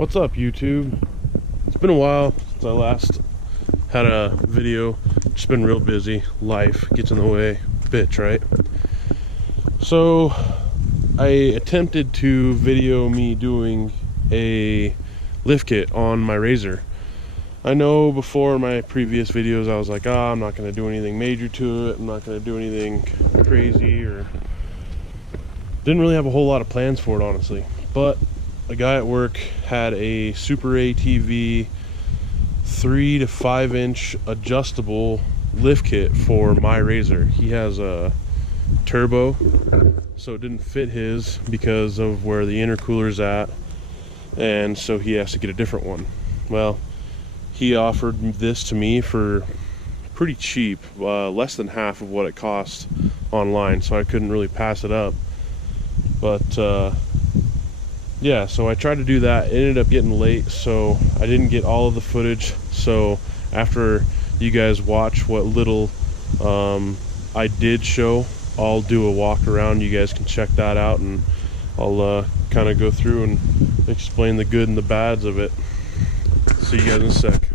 What's up, YouTube? It's been a while since I last had a video. Just been real busy. Life gets in the way. Bitch, right? So I attempted to video me doing a lift kit on my Rzr. I know before my previous videos I was like, I'm not going to do anything major to it. I'm not going to do anything crazy, or didn't really have a whole lot of plans for it, honestly. But a guy at work had a Super ATV 3 to 5 inch adjustable lift kit for my Rzr. He has a turbo, so it didn't fit his because of where the intercooler's at, and so he has to get a different one. Well, he offered this to me for pretty cheap, less than half of what it cost online, so I couldn't really pass it up. But yeah, so I tried to do that. It ended up getting late, so I didn't get all of the footage. So after you guys watch what little I did show, I'll do a walk around. You guys can check that out, and I'll kind of go through and explain the good and the bads of it. See you guys in a sec.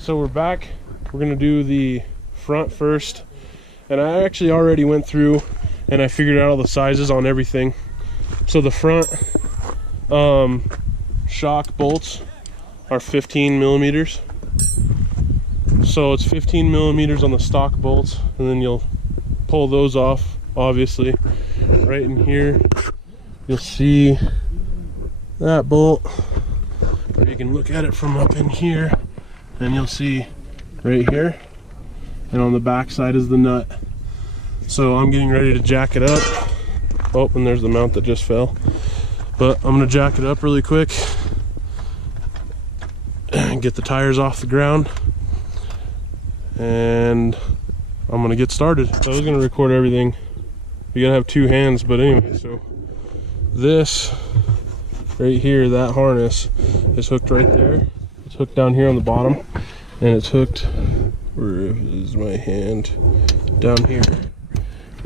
So we're back. We're gonna do the front first, and I actually already went through and I figured out all the sizes on everything. So the front shock bolts are 15 millimeters, so it's 15 millimeters on the stock bolts, and then you'll pull those off. Obviously right in here you'll see that bolt, or you can look at it from up in here, and you'll see right here, and on the back side is the nut. So I'm getting ready to jack it up. Oh, and there's the mount that just fell. But I'm gonna jack it up really quick and get the tires off the ground, and I'm gonna get started. So I was gonna record everything. You gotta have two hands, but anyway, so this right here, that harness is hooked right there. It's hooked down here on the bottom, and it's hooked, where is my hand, down here,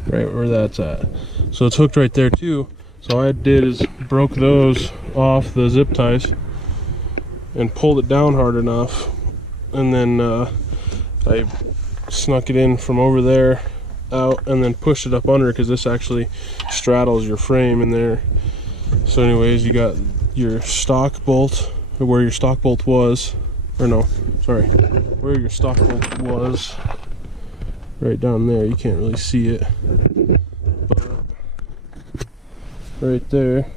right where that's at. So it's hooked right there too. So all I did is broke those off the zip ties and pulled it down hard enough, and then I snuck it in from over there out, and then pushed it up under, because this actually straddles your frame in there. So anyways, you got your stock bolt, where your stock bolt was, or no, sorry, where your stock bolt was, right down there. You can't really see it, but right there,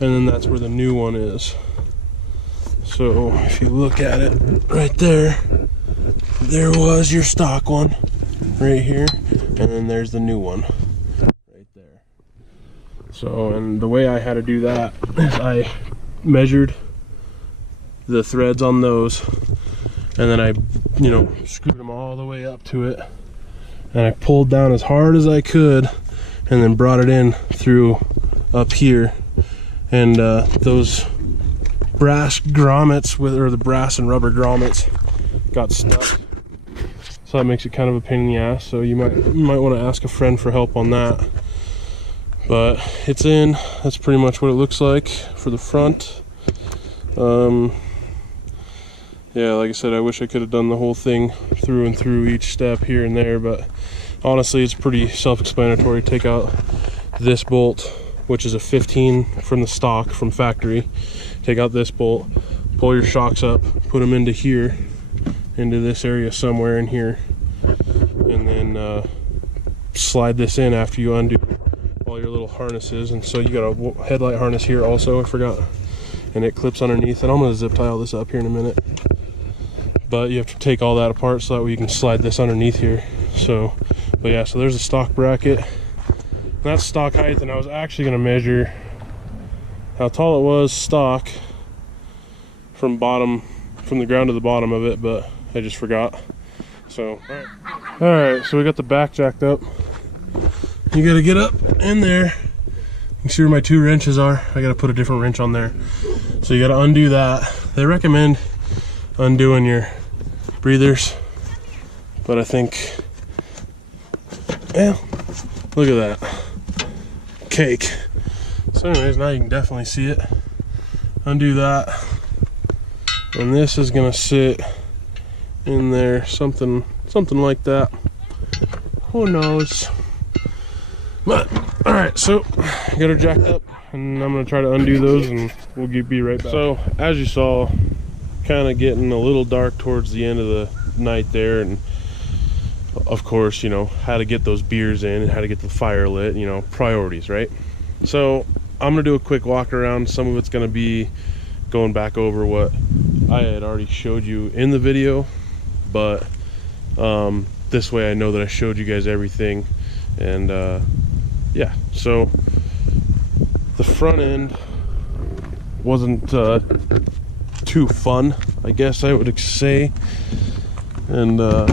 and then that's where the new one is. So if you look at it right there, there was your stock one right here, and then there's the new one right there. So, and the way I had to do that is I measured the threads on those, and then I, you know, screwed them all the way up to it, and I pulled down as hard as I could, and then brought it in through up here, and those brass grommets or the brass and rubber grommets got stuck. So that makes it kind of a pain in the ass. So you might want to ask a friend for help on that. But it's in. That's pretty much what it looks like for the front. Yeah, like I said, I wish I could have done the whole thing through and through each step here and there, but honestly it's pretty self-explanatory. Take out this bolt, which is a 15 from the stock from factory. Take out this bolt, pull your shocks up, put them into here, into this area somewhere in here, and then slide this in after you undo all your little harnesses. And so you got a headlight harness here also, I forgot, and it clips underneath, and I'm going to zip tie all this up here in a minute, but you have to take all that apart so that way you can slide this underneath here. So, but yeah, so there's a stock bracket. That's stock height, and I was actually going to measure how tall it was stock from the ground to the bottom of it, but I just forgot. So all right, so we got the back jacked up. You got to get up in there. You can see where my 2 wrenches are. I got to put a different wrench on there, so you got to undo that. They recommend undoing your breathers, but I think, yeah, look at that cake. So anyways, now you can definitely see it. Undo that, and this is gonna sit in there, something like that. Who knows? But all right, so got her jacked up, and I'm gonna try to undo those, and we'll be right back. So as you saw, kind of getting a little dark towards the end of the night there, and of course, you know, how to get those beers in and how to get the fire lit, you know, priorities, right? So I'm gonna do a quick walk around. Some of it's gonna be going back over what I had already showed you in the video, but this way I know that I showed you guys everything. And yeah, so the front end wasn't too fun, I guess I would say. And I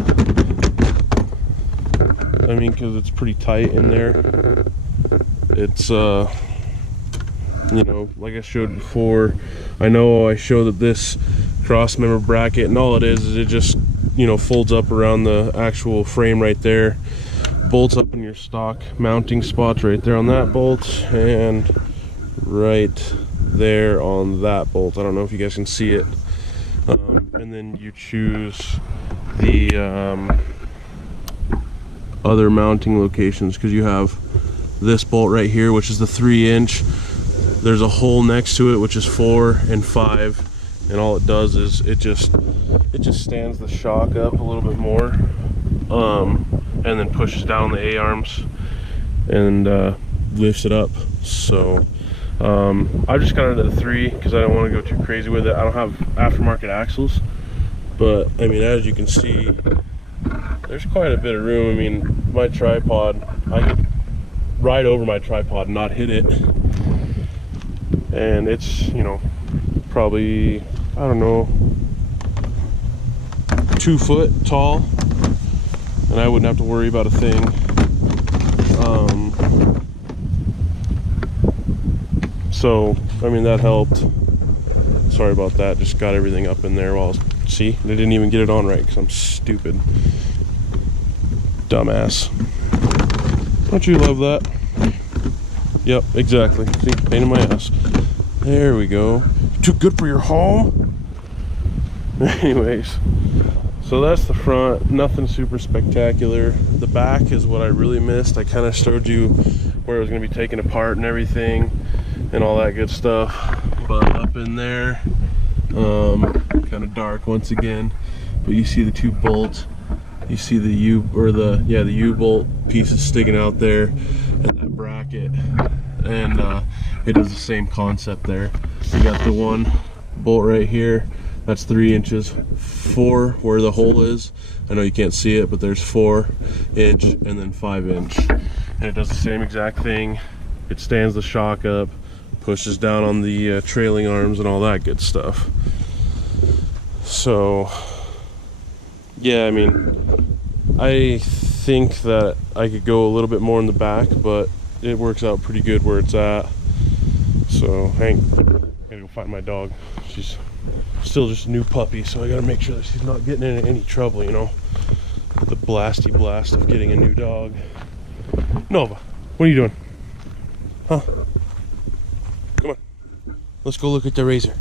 mean, because it's pretty tight in there. It's you know, like I showed before, I know I showed that this cross member bracket, and all it is it just, you know, folds up around the actual frame right there, bolts up in your stock mounting spots right there on that bolt, and right there on that bolt. I don't know if you guys can see it. And then you choose the other mounting locations, because you have this bolt right here, which is the 3-inch. There's a hole next to it which is 4 and 5, and all it does is it just stands the shock up a little bit more, and then pushes down the A-arms and lifts it up. So I just got into the 3 because I don't want to go too crazy with it. I don't have aftermarket axles, but I mean, as you can see, there's quite a bit of room. I mean, my tripod, I could ride over my tripod and not hit it, and it's, you know, probably, I don't know, 2 foot tall, and I wouldn't have to worry about a thing. So I mean, that helped. Sorry about that, just got everything up in there while see, they didn't even get it on right because I'm stupid. Dumbass. Don't you love that? Yep, exactly. See, pain in my ass. There we go. Too good for your home? Anyways, so that's the front. Nothing super spectacular. The back is what I really missed. I kind of showed you where it was going to be taken apart and everything and all that good stuff. But up in there, kind of dark once again, but you see the 2 bolts. You see the U-bolt pieces sticking out there, and that bracket, and it does the same concept there. You got the 1 bolt right here, that's 3 inches, 4 where the hole is. I know you can't see it, but there's 4 inch and then 5 inch, and it does the same exact thing it stands the shock up, pushes down on the trailing arms and all that good stuff. So yeah, I mean, I think that I could go a little bit more in the back, but it works out pretty good where it's at. So hang, I gotta go find my dog. She's still just a new puppy, so I gotta make sure that she's not getting in any trouble, you know. The blasty blast of getting a new dog. Nova, what are you doing? Huh? Come on. Let's go look at the Rzr.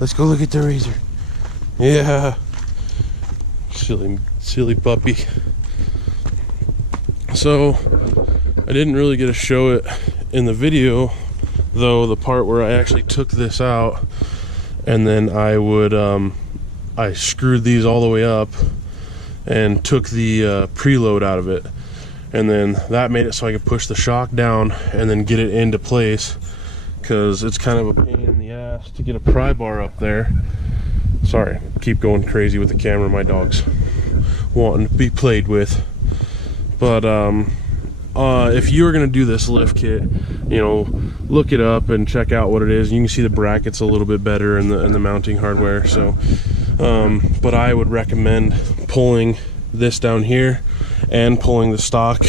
Let's go look at the Rzr. Yeah. Silly puppy. So, I didn't really get to show it in the video, though, the part where I actually took this out, and then I screwed these all the way up and took the preload out of it, and then that made it so I could push the shock down and then get it into place, because it's kind of a pain in the ass to get a pry bar up there. Sorry, keep going crazy with the camera, my dog's wanting to be played with. But if you're gonna do this lift kit, you know, look it up and check out what it is. You can see the brackets a little bit better in the mounting hardware. So but I would recommend pulling this down here and pulling the stock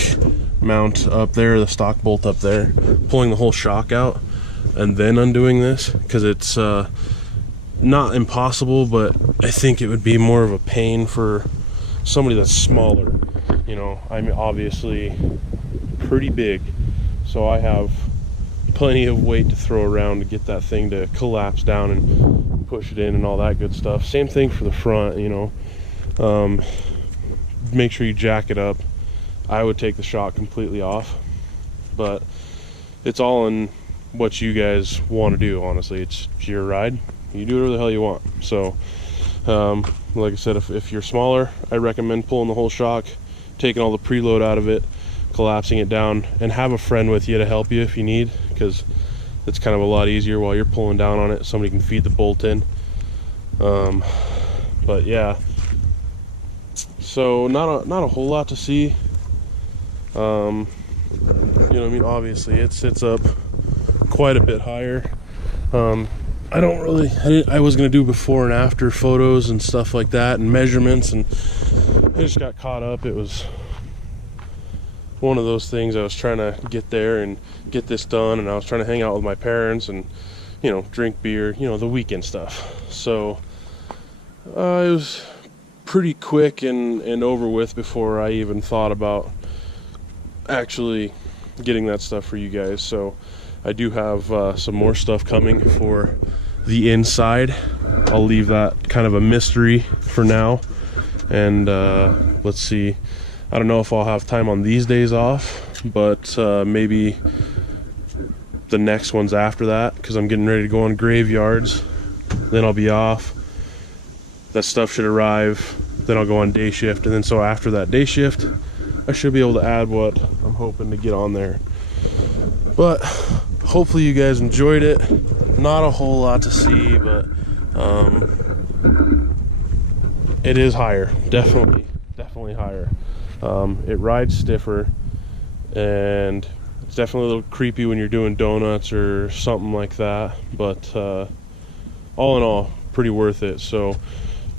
mount up there, the stock bolt up there, pulling the whole shock out and then undoing this, because it's not impossible, but I think it would be more of a pain for somebody that's smaller. You know, I'm obviously pretty big, so I have plenty of weight to throw around to get that thing to collapse down and push it in and all that good stuff. Same thing for the front, you know. Make sure you jack it up. I would take the shock completely off, but it's all in what you guys want to do. Honestly, it's your ride. You do whatever the hell you want. So like I said, if you're smaller, I recommend pulling the whole shock, taking all the preload out of it, collapsing it down, and have a friend with you to help you if you need, because it's kind of a lot easier while you're pulling down on it. Somebody can feed the bolt in. But yeah, so not a whole lot to see. You know what I mean? Obviously it sits up quite a bit higher. I was gonna do before and after photos and stuff like that and measurements, and I just got caught up. It was one of those things. I was trying to get there and get this done, and I was trying to hang out with my parents and, you know, drink beer, you know, the weekend stuff. So it was pretty quick and over with before I even thought about actually getting that stuff for you guys. So I do have some more stuff coming for the inside. I'll leave that kind of a mystery for now, and let's see, I don't know if I'll have time on these days off, but maybe the next ones after that, because I'm getting ready to go on graveyards. Then I'll be off. That stuff should arrive. Then I'll go on day shift, and then so after that day shift, I should be able to add what I'm hoping to get on there. But hopefully you guys enjoyed it. Not a whole lot to see, but it is higher. Definitely higher. It rides stiffer, and it's definitely a little creepy when you're doing donuts or something like that, but all in all, pretty worth it. So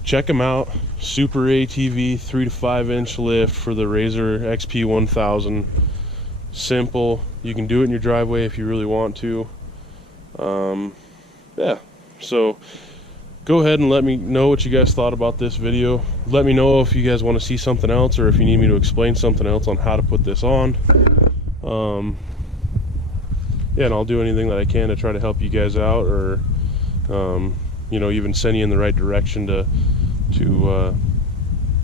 check them out. Super ATV 3 to 5 inch lift for the Rzr XP 1000. Simple. You can do it in your driveway if you really want to. Yeah, so go ahead and let me know what you guys thought about this video. Let me know if you guys want to see something else, or if you need me to explain something else on how to put this on. Yeah, and I'll do anything that I can to try to help you guys out, or you know, even send you in the right direction to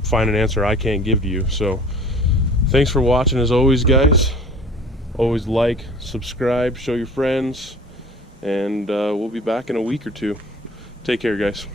find an answer I can't give to you. So thanks for watching as always, guys. Always like, subscribe, show your friends, and we'll be back in a week or two. Take care, guys.